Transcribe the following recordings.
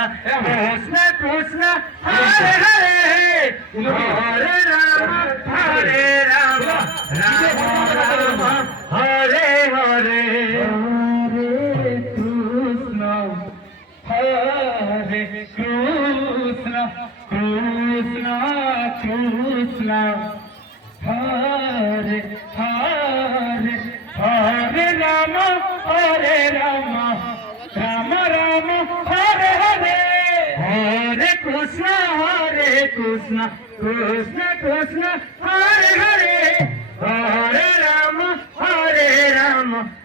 Krishna Krishna Hare Hare Hare Ram Ram Ram Hare Hare Hare Krishna Krishna Krishna Hare Hare Hare Ram Ram Ram Hare Hare Hare Krishna Krishna Krishna Hare Hare Hare Ram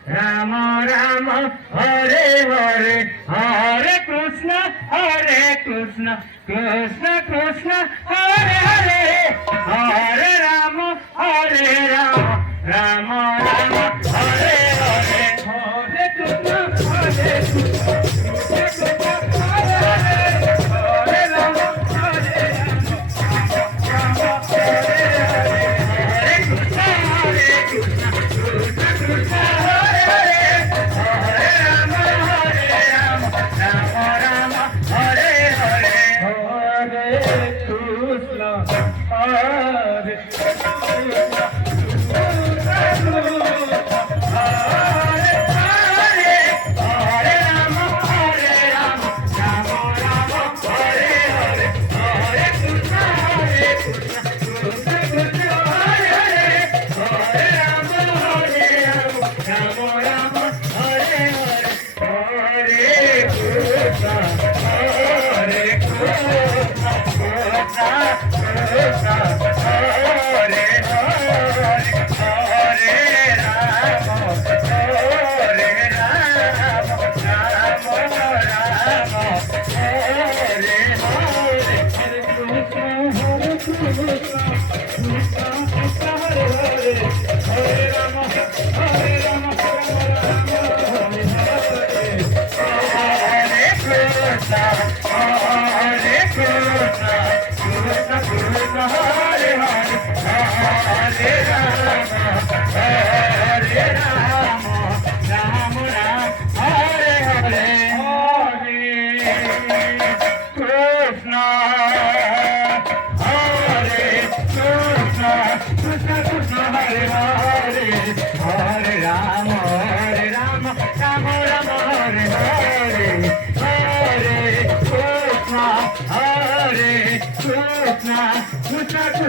Ram Ram Hare Hare Hare Krishna Krishna Krishna Hare Hare Hare Ram Ram Hare Hare Hare Krishna Hare Ram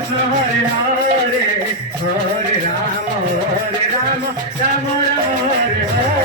Krishna Hare Hare Hare Rama Rama Hare Hare